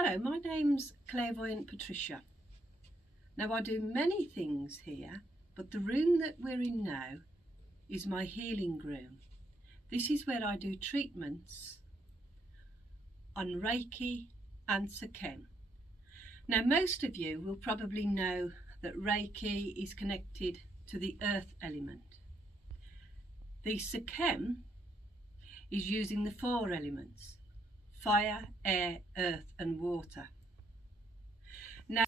Hello, my name's Clairvoyant Patricia. Now I do many things here, but the room that we're in now is my healing room. This is where I do treatments on Reiki and Sekhem. Now most of you will probably know that Reiki is connected to the earth element. The Sekhem is using the 4 elements: fire, air, earth and water. Now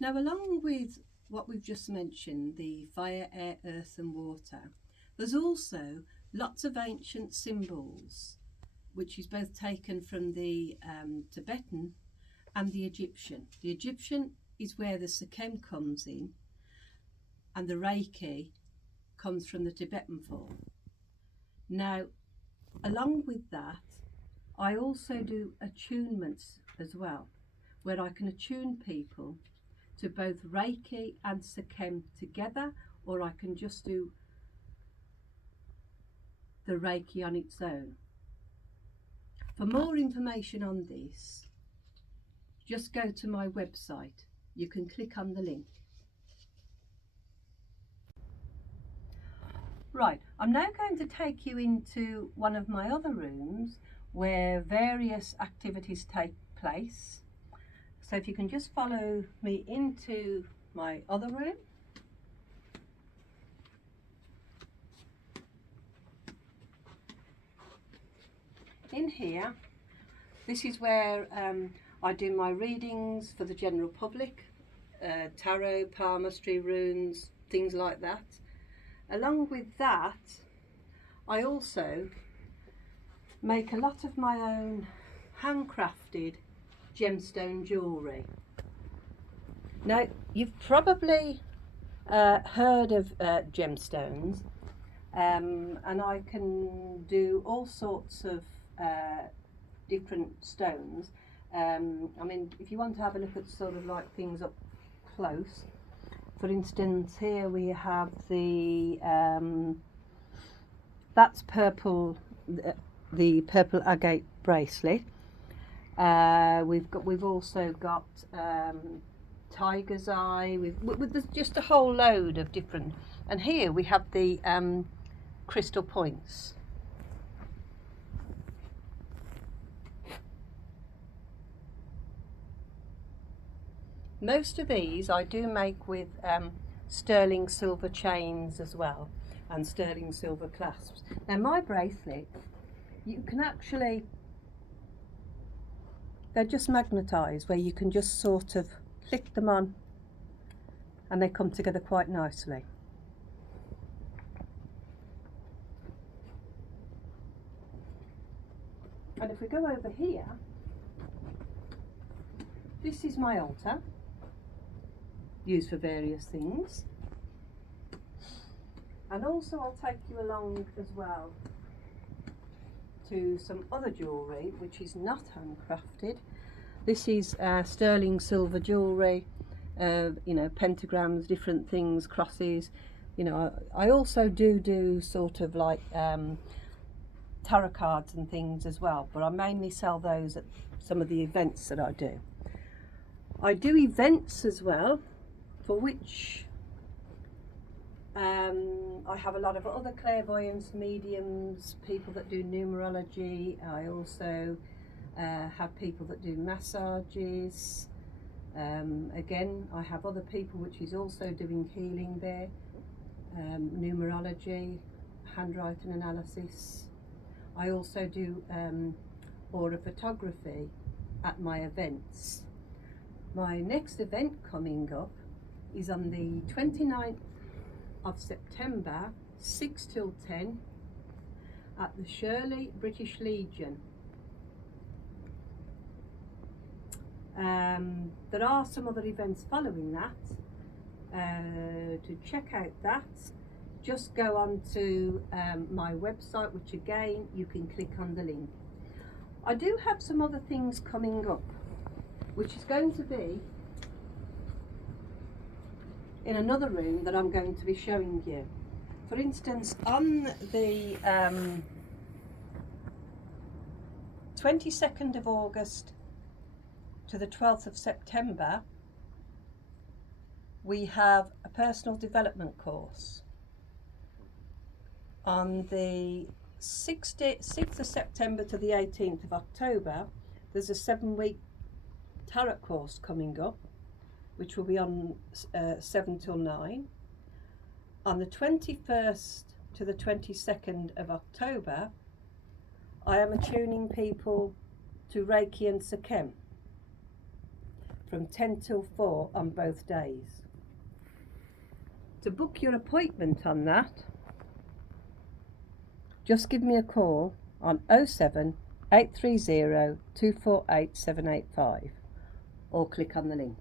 along with what we've just mentioned, the fire, air, earth and water, there's also lots of ancient symbols, which is both taken from the Tibetan and the Egyptian. The Egyptian is where the Sekhem comes in, and the Reiki comes from the Tibetan form. Now, along with that, I also do attunements as well, where I can attune people to both Reiki and Sekhem together, or I can just do the Reiki on its own. For more information on this, just go to my website. You can click on the link. Right, I'm now going to take you into one of my other rooms where various activities take place. So if you can just follow me into my other room. In here, this is where I do my readings for the general public, tarot, palmistry, runes, things like that. Along with that, I also make a lot of my own handcrafted gemstone jewellery. Now, you've probably heard of gemstones, and I can do all sorts of different stones. I mean, if you want to have a look at sort of like things up close, for instance, here we have the that's purple, the purple agate bracelet. We've also got tiger's eye. There's just a whole load of different. And here we have the crystal points. Most of these I do make with sterling silver chains as well, and sterling silver clasps. Now my bracelet, you can actually, they're just magnetised, where you can just sort of click them on and they come together quite nicely. And if we go over here, this is my altar, used for various things. And also I'll take you along as well to some other jewellery which is not handcrafted. This is sterling silver jewellery, you know, pentagrams, different things, crosses. You know, I also do sort of like tarot cards and things as well, but I mainly sell those at some of the events that I do. I do events as well, for which I have a lot of other clairvoyants, mediums, people that do numerology. I also have people that do massages. Again, I have other people which is also doing healing there, numerology, handwriting analysis. I also do aura photography at my events. My next event coming up is on the 29th of September, 6 till 10, at the Shirley British Legion. There are some other events following that. To check out that, just go on to my website, which again you can click on the link. I do have some other things coming up, which is going to be in another room that I'm going to be showing you. For instance, on the 22nd of August to the 12th of September, we have a personal development course. On the 6th of September to the 18th of October, there's a 7-week tarot course coming up, which will be on 7 till 9. On the 21st to the 22nd of October, I am attuning people to Reiki and Sekhem from 10 till 4 on both days. To book your appointment on that, just give me a call on 07 830 248 785 or click on the link.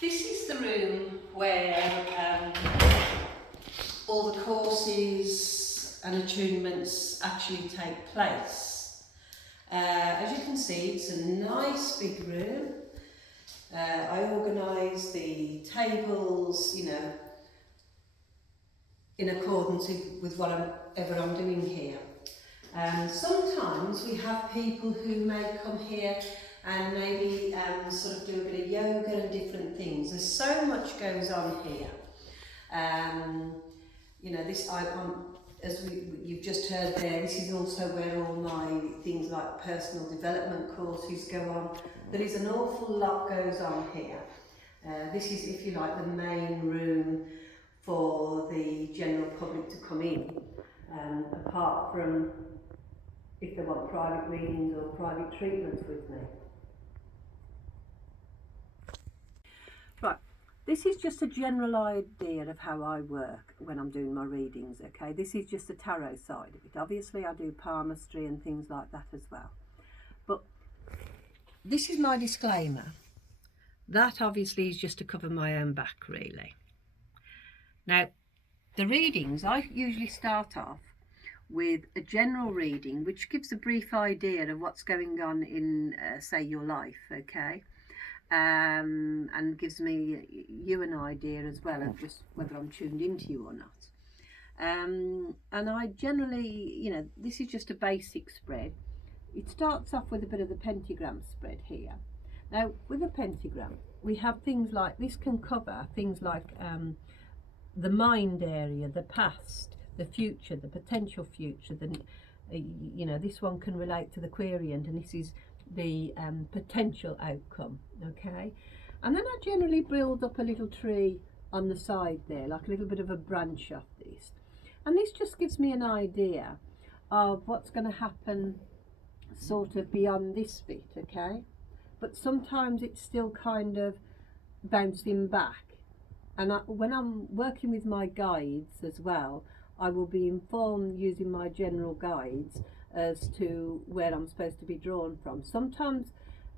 This is the room where all the courses and attunements actually take place. As you can see, it's a nice big room. I organise the tables, you know, in accordance with whatever I'm doing here. Sometimes we have people who may come here and maybe sort of do a bit of yoga and different things. There's so much goes on here. You know, this as you've just heard there, this is also where all my things like personal development courses go on. There is an awful lot goes on here. This is, if you like, the main room for the general public to come in, apart from if they want private readings or private treatments with me. Right, this is just a general idea of how I work when I'm doing my readings, okay? This is just the tarot side of it. Obviously I do palmistry and things like that as well. But this is my disclaimer. That obviously is just to cover my own back, really. Now, the readings, I usually start off with a general reading which gives a brief idea of what's going on in, say, your life, okay? And gives you an idea as well of just whether I'm tuned into you or not. And I generally, you know, this is just a basic spread. It starts off with a bit of the pentagram spread here. Now, with a pentagram, we have things like, this can cover things like the mind area, the past, the future, the potential future. You know, this one can relate to the querient, and this is the potential outcome, okay? And then I generally build up a little tree on the side there, like a little bit of a branch of this. And this just gives me an idea of what's going to happen sort of beyond this bit, okay? But sometimes it's still kind of bouncing back. And when I'm working with my guides as well, I will be informed using my general guides as to where I'm supposed to be drawn from. Sometimes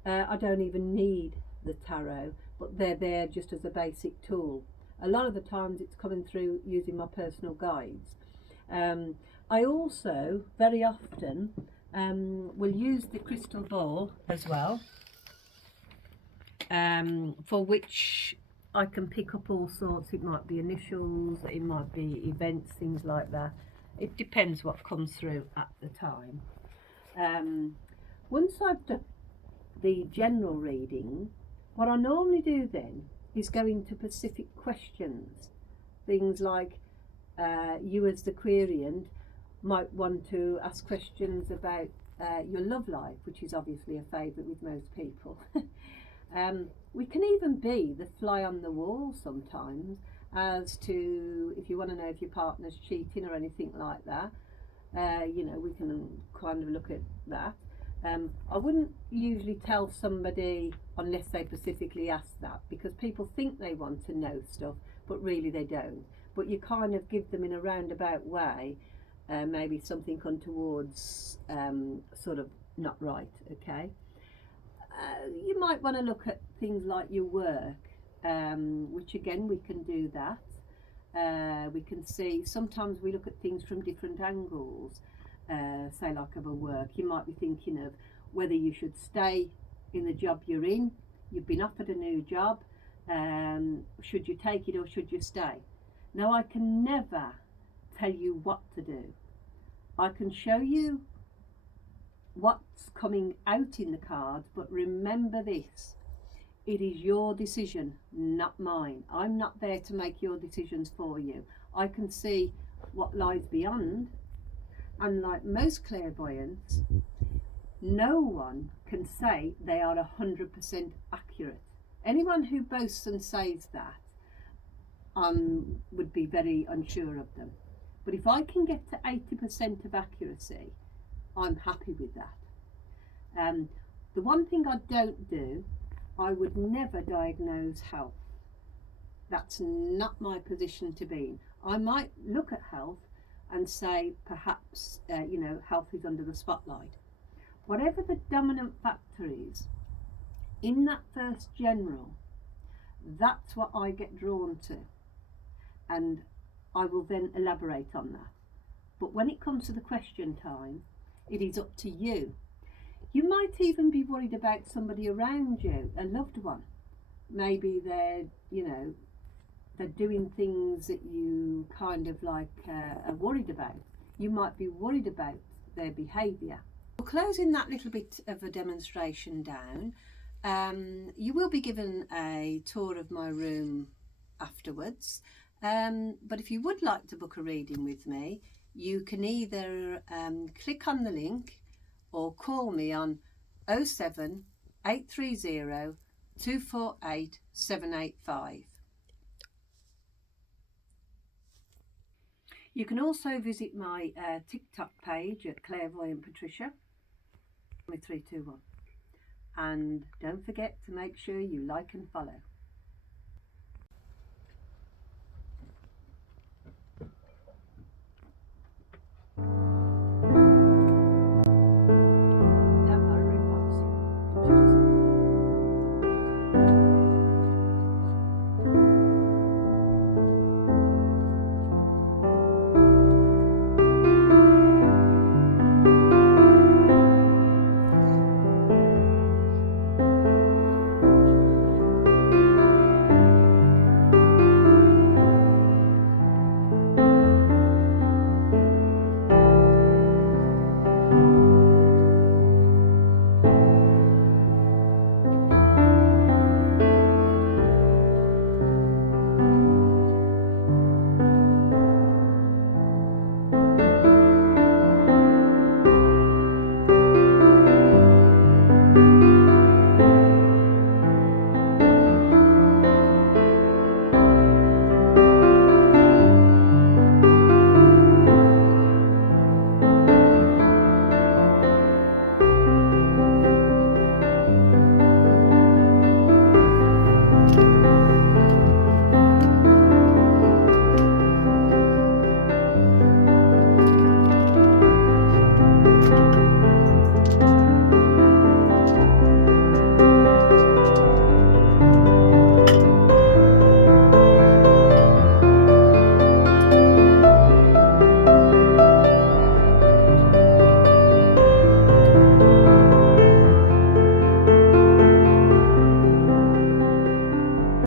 I don't even need the tarot, but they're there just as a basic tool. A lot of the times it's coming through using my personal guides. I also very often will use the crystal ball as well, for which I can pick up all sorts. It might be initials, it might be events, things like that. It depends what comes through at the time. Once I've done the general reading, what I normally do then is go into specific questions. Things like you as the querient might want to ask questions about your love life, which is obviously a favourite with most people. We can even be the fly on the wall sometimes as to if you want to know if your partner's cheating or anything like that. You know, we can kind of look at that. I wouldn't usually tell somebody unless they specifically ask that, because people think they want to know stuff, but really they don't. But you kind of give them in a roundabout way, maybe something untowards, sort of not right, okay? You might want to look at things like your work, which again we can do that. We can see, sometimes we look at things from different angles. Say like of a work, you might be thinking of whether you should stay in the job you're in. You've been offered a new job, should you take it or should you stay? Now I can never tell you what to do. I can show you what's coming out in the cards, but remember this: it is your decision, not mine. I'm not there to make your decisions for you. I can see what lies beyond, and like most clairvoyants, no one can say they are 100% accurate. Anyone who boasts and says that would be very unsure of them. But if I can get to 80% of accuracy, I'm happy with that. The one thing I don't do, I would never diagnose health. That's not my position to be in. I might look at health and say perhaps health is under the spotlight. Whatever the dominant factor is in that first general, that's what I get drawn to, and I will then elaborate on that. But when it comes to the question time, it is up to you. You might even be worried about somebody around you, a loved one. Maybe they're doing things that you kind of like are worried about. You might be worried about their behaviour. Well, closing that little bit of a demonstration down, you will be given a tour of my room afterwards. But if you would like to book a reading with me, you can either click on the link or call me on 07 830 248 785. You can also visit my TikTok page at Clairvoyant Patricia with 321. And don't forget to make sure you like and follow.